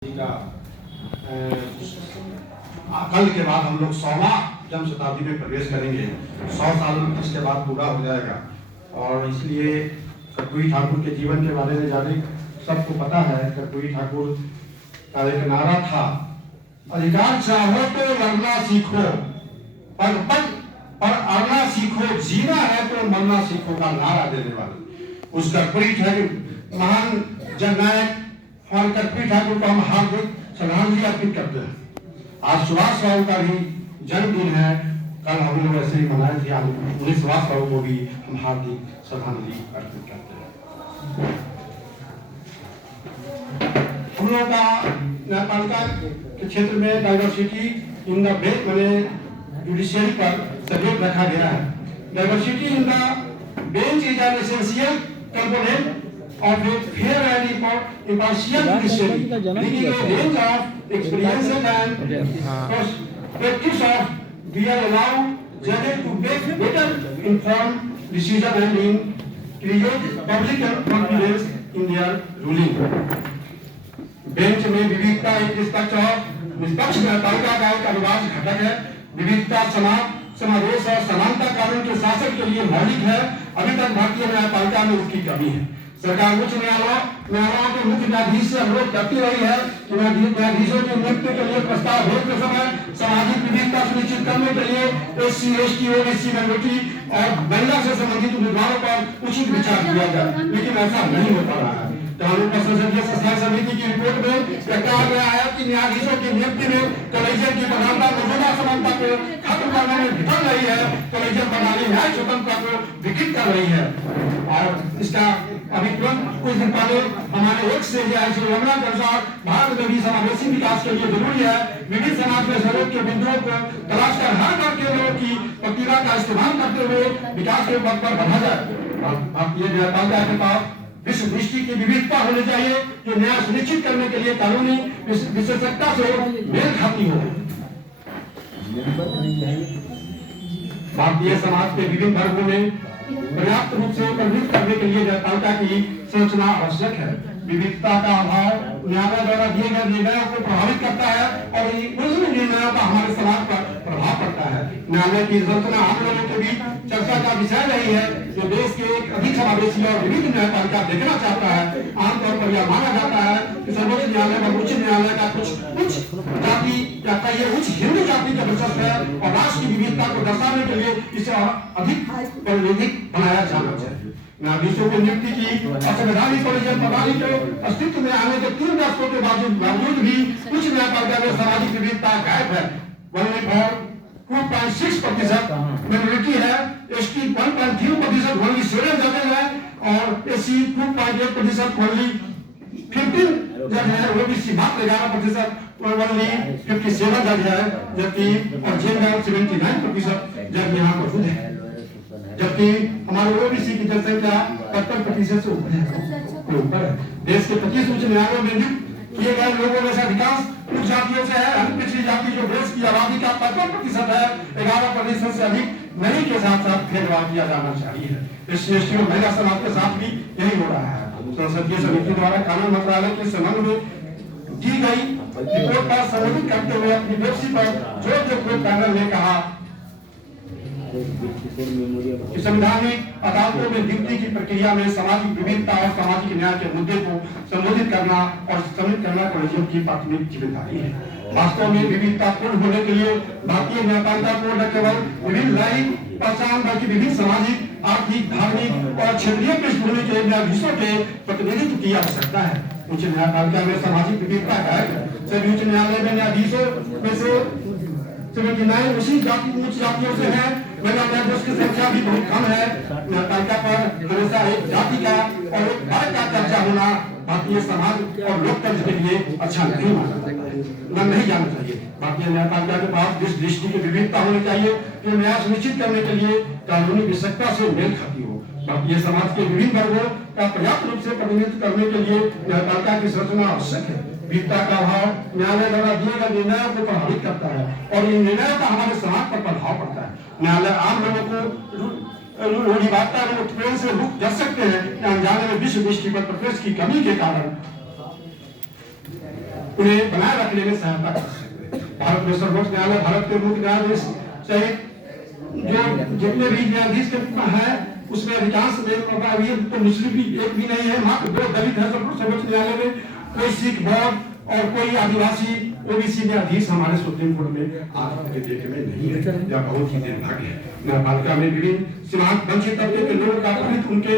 का कल के बाद हम लोग 100वां जन्म शताब्दी में प्रवेश करेंगे। 100 साल इसके बाद पूरा हो जाएगा और इसलिए कर्पूरी ठाकुर के जीवन के बारे में जाने सबको पता है। कर्पूरी ठाकुर का एक नारा था, अधिकार चाहो तो लड़ना सीखो, पर अड़ना सीखो, जीना है तो मरना सीखो का नारा देने वाले उस कर्पूरी ठाकुर महान जननायक और कर्पूरी ठाकुर को हम हार्दिक श्रद्धांजलि अर्पित करते हैं। आज सुभाष बाबू का भी जन्मदिन है, कल हम लोग ऐसे ही मनाए थे। आज उन्हें सुभाष बाबू को भी हम हार्दिक श्रद्धांजलि अर्पित करते हैं। हम लोग का न्यायपालिका के क्षेत्र में डाइवर्सिटी इन द बेंच मैंने जुडिशियरी पर सब्जेक्ट रखा गया है। Diversity in the bench is an essential component of a fair and impartial judiciary, bringing a range of experiences and practice of we are allowed judges to make better informed decisions and in create public confidence in their ruling. Bench में विविधता एक निष्पक्ष न्यायपालिका का एक अनिवार्य घटक है। विविधता समावेश और समानता कानून के शासन के लिए मौलिक है। अभी तक भारतीय न्यायपालिका में उसकी कमी है। सरकार उच्च न्यायालयों के मुख्य न्यायाधीश से अनुरोध करती रही है कि न्यायाधीशों की नियुक्ति के लिए प्रस्ताव भेजते समय सामाजिक विविधता सुनिश्चित करने के लिए SC, ST, OBC माइनॉरिटी और महिला से संबंधित उम्मीदवारों पर उचित विचार किया जाए, लेकिन ऐसा नहीं हो पा रहा है। कानून पर संसदीय संस्थान समिति की रिपोर्ट में कहा गया है कि न्यायाधीशों की नियुक्ति में कॉलेजियम की प्रधानता मौजूदा समानता को खत्म करने में विफल रही है। कॉलेजियम प्रणाली न्याय स्वतंत्रता को विकृत कर रही है और इसका अभी तुरंत कुछ दिन पहले हमारे एक से योजना के अनुसार भारत में भी समावेशी विकास के लिए जरूरी है विभिन्न समाज में सहयोग के बिंदुओं को तलाश कर हर वर्ग के लोगों की प्रतिभा का इस्तेमाल करते हुए विकास के पथ पर बढ़ा जाए। भारतीय न्यायपालिका के पास विश्व दृष्टि की विविधता होनी चाहिए जो न्याय सुनिश्चित करने के लिए कानूनी विशेषज्ञता से मेल खाती हो। भारतीय समाज के विभिन्न वर्गों में पर्याप्त रूप से प्रवृत्त करने के लिए न्यायपालिका की संरचना आवश्यक है। विविधता का अभाव न्यायालय द्वारा दिए गए निर्णयों को प्रभावित करता है और उन निर्णयों का हमारे समाज पर प्रभाव पड़ता है। न्यायालय की संरचना हम लोगों के बीच चर्चा का विषय रही है जो देश के एक अधिक समावेशी और विविध न्यायपालिका देखना चाहता है। आमतौर पर यह माना जाता है कि सर्वोच्च न्यायालय व उच्च न्यायालय का कुछ जाति या कहिए उच्च हिंदू जाति का वर्चस्व है और राष्ट्र की विविधता को दर्शाने के लिए इसे अधिक प्रायोगिक बनाया जाना चाहिए। न्यायाधीशों की नियुक्ति की असंवैधानिक कॉलेजियम प्रणाली के अस्तित्व में आने के 3 दशकों के बावजूद भी उच्च न्यायपालिका में सामाजिक विविधता गायब है। 2.6% माइनॉरिटी है, ST 1.3% ओनली 7 जजेस है और SC 2.8% ओनली 15 जज है। OBC मात्र 11% ओनली 57 जज है, जबकि और जनरल 79% जज यहाँ मौजूद है। जबकि हमारे OBC की जनसंख्या 70% से ऊपर है। देश के 25 उच्च न्यायालयों में नियुक्त किए गए लोगों में से अधिकांश उच्च जातियों से है। पिछड़ी जाति जो देश की आबादी का 55% है, 11% से अधिक नहीं के साथ भेदभाव किया जाना चाहिए। SC, ST और महिला समाज के साथ भी यही हो रहा है। संसदीय समिति द्वारा कानून मंत्रालय के संबंध में दी गई रिपोर्ट पर संबोधित करते हुए अपनी वेबसाइट पर जो पैनल ने कहा संवैधानिक अदालतों में नियुक्ति की प्रक्रिया में सामाजिक विविधता और सामाजिक न्याय के मुद्दे को संबोधित करना और सम्मिलित करना कॉलेजियम की प्राथमिक जिम्मेदारी है। वास्तव में विविधता पूर्ण होने के लिए भारतीय न्यायपालिका को न केवल विभिन्न लैंगिक पहचान बल्कि विभिन्न सामाजिक, आर्थिक, धार्मिक और क्षेत्रीय पृष्ठभूमि के न्यायाधीशों के प्रतिनिधित्व की आवश्यकता है। उच्च न्यायपालिका में सामाजिक विविधता गायब है। सभी उच्च न्यायालय में न्यायाधीशों में से 79 उसी उच्च जातियों से है। महिला न्यायाधीश की संख्या भी बहुत कम है। न्यायपालिका पर हमेशा एक जाति का और एक वर्ग का चर्चा होना भारतीय समाज और लोकतंत्र के लिए अच्छा नहीं माना जाता है, नहीं जाना चाहिए। भारतीय न्यायपालिका के पास विश्व दृष्टि की विविधता होनी चाहिए जो न्याय सुनिश्चित करने के लिए कानूनी विशेषज्ञता से मेल खाती हो। भारतीय समाज के विभिन्न वर्गों का पर्याप्त रूप से प्रतिनिधित्व करने के लिए न्यायपालिका की संरचना आवश्यक है। विविधता का अभाव न्यायालय द्वारा दिए गए निर्णयों को प्रभावित करता है और इन निर्णयों का हमारे समाज पर प्रभाव पड़ता है। न्यायालय आम लोगों को रूढ़िवादिता में उत्पीड़न से मुक्त कर सकते हैं, अनजाने में विश्व दृष्टि पर प्रवेश की कमी के कारण उन्हें बनाए रखने में सहायता कर सकते हैं। भारत में सर्वोच्च न्यायालय, भारत के मुख्य न्यायाधीश सहित जो जितने भी न्यायाधीश है उसमें अधिकांश में अभी तो मुस्लिम भी एक भी नहीं है, मात्र 2 दलित है सर्वोच्च न्यायालय में, कोई सिख, बौद्ध और कोई आदिवासी ओबीसी न्यायाधीश हमारे सुप्रीम कोर्ट में आज तक देखने में नहीं है। यह बहुत ही दुर्भाग्य है। न्यायपालिका में विभिन्न सीमांत वंचित तबके के लोगों का प्रतिनिधित्व उनके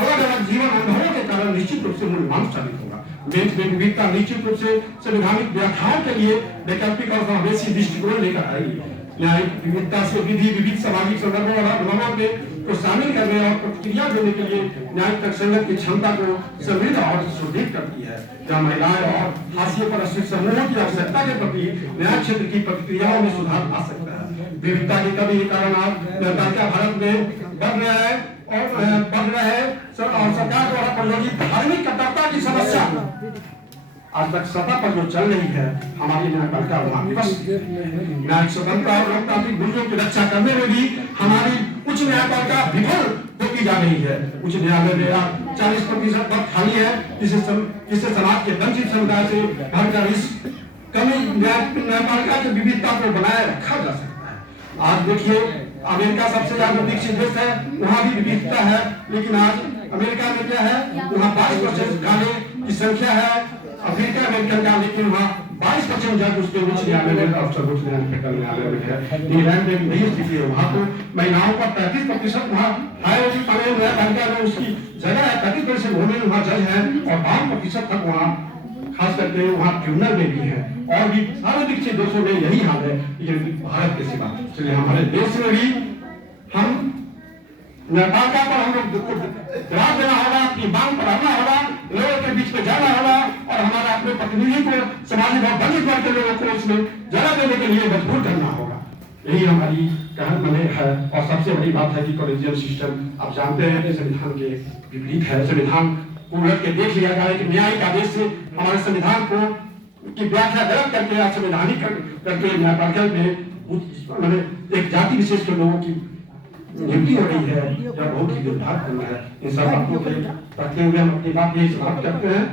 अलग अलग जीवन अनुभवों के कारण निश्चित रूप से मूल्यवान साबित होगा। बेंच में विविधता निश्चित रूप से संवैधानिक व्याख्याओं के लिए वैकल्पिक और समावेशी दृष्टिकोण लेकर आएगी। न्यायिक विविधता से विविध सामाजिक संदर्भों और अनुभवों को शामिल करने और प्रतिक्रिया देने के लिए न्यायिक तर्कसंगत की क्षमता को समृद्ध और सुदृढ़ करती है। जहाँ महिलाएं और हाशिए पर स्थित समूहों की आवश्यकता के प्रति न्याय क्षेत्र की प्रतिक्रियाओं में सुधार ला सकता है। विविधता की कमी के कारण आज न्यायपालिका भारत में बढ़ रहा है और सरकार द्वारा प्रायोजित धार्मिक कट्टरता की समस्या आज तक सत्ता पर जो चल रही है, हमारी न्यायपालिका वहां विवश न्यायिक स्वतंत्रता और लोकतांत्रिक मूल्यों की रक्षा करने में भी हमारी उच्च न्यायपालिका विफल होती जा रही है। उच्च न्यायालय में 40% पद खाली है, जिससे समाज के वंचित समुदाय से भरकर इस कमी न्यायपालिका की विविधता को बनाए रखा जा सकता है। आज देखिए, अमेरिका सबसे ज्यादा विकसित देश है, वहाँ भी विविधता है, लेकिन आज अमेरिका में क्या है, वहाँ 22% काले की संख्या है, अफ्रीका अमेरिकन का, लेकिन वहाँ 22% जज उसके उच्च न्यायालय में और सर्वोच्च न्यायालय में है। इंग्लैंड में भी स्थिति है, वहाँ तो महिलाओं का 35% वहाँ हायर न्यायपालिका में उसकी जगह है, 35% वुमेन वहाँ जज है और 52% तक वहाँ खास करके वहाँ ट्रिब्यूनल में भी है। और भी सारे विकसित देशों में यही हाल है, लेकिन भारत के सिवा। इसलिए हमारे देश में भी हम न्यायपालिका पर हम लोग ध्यान देना होगा, अपनी मांग पर आना होगा, लोगों के बीच में जाना होगा और हमारे अपने प्रतिनिधि को, सामाजिक और वंचित वर्ग के लोगों को इसमें जगह देने के लिए मजबूर करना होगा। यही हमारी कहने है। और सबसे बड़ी बात है कि कॉलेजियल सिस्टम आप जानते हैं कि संविधान के विपरीत है। संविधान पूर्ण के देख लिया जाए कि न्यायिक आदेश से हमारे संविधान को की व्याख्या गलत करके असंवैधानिक करके न्यायपालिका में एक जाति विशेष के लोगों की नियुक्ति हो रही है, यह बहुत ही दुर्भाग्यपूर्ण है। इन सब बातों को रखते हुए हम अपनी बात यही समाप्त करते हैं।